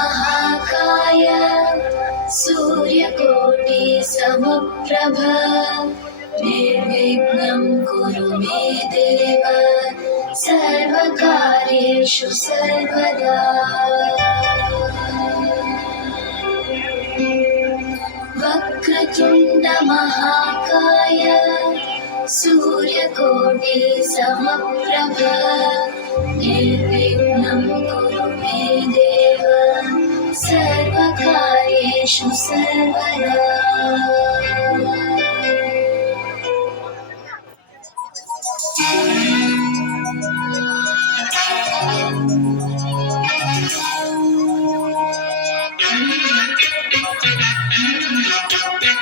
महाकाय सूर्यकोटि समप्रभ निर्विघ्नं कुरु मे देव सर्वकार्येषु सर्वदा। वक्रतुण्ड महाकाय सूर्यकोटि समप्रभ निर्विघ्नं कुरु मे देव सर्वकार्येषु सर्वदा।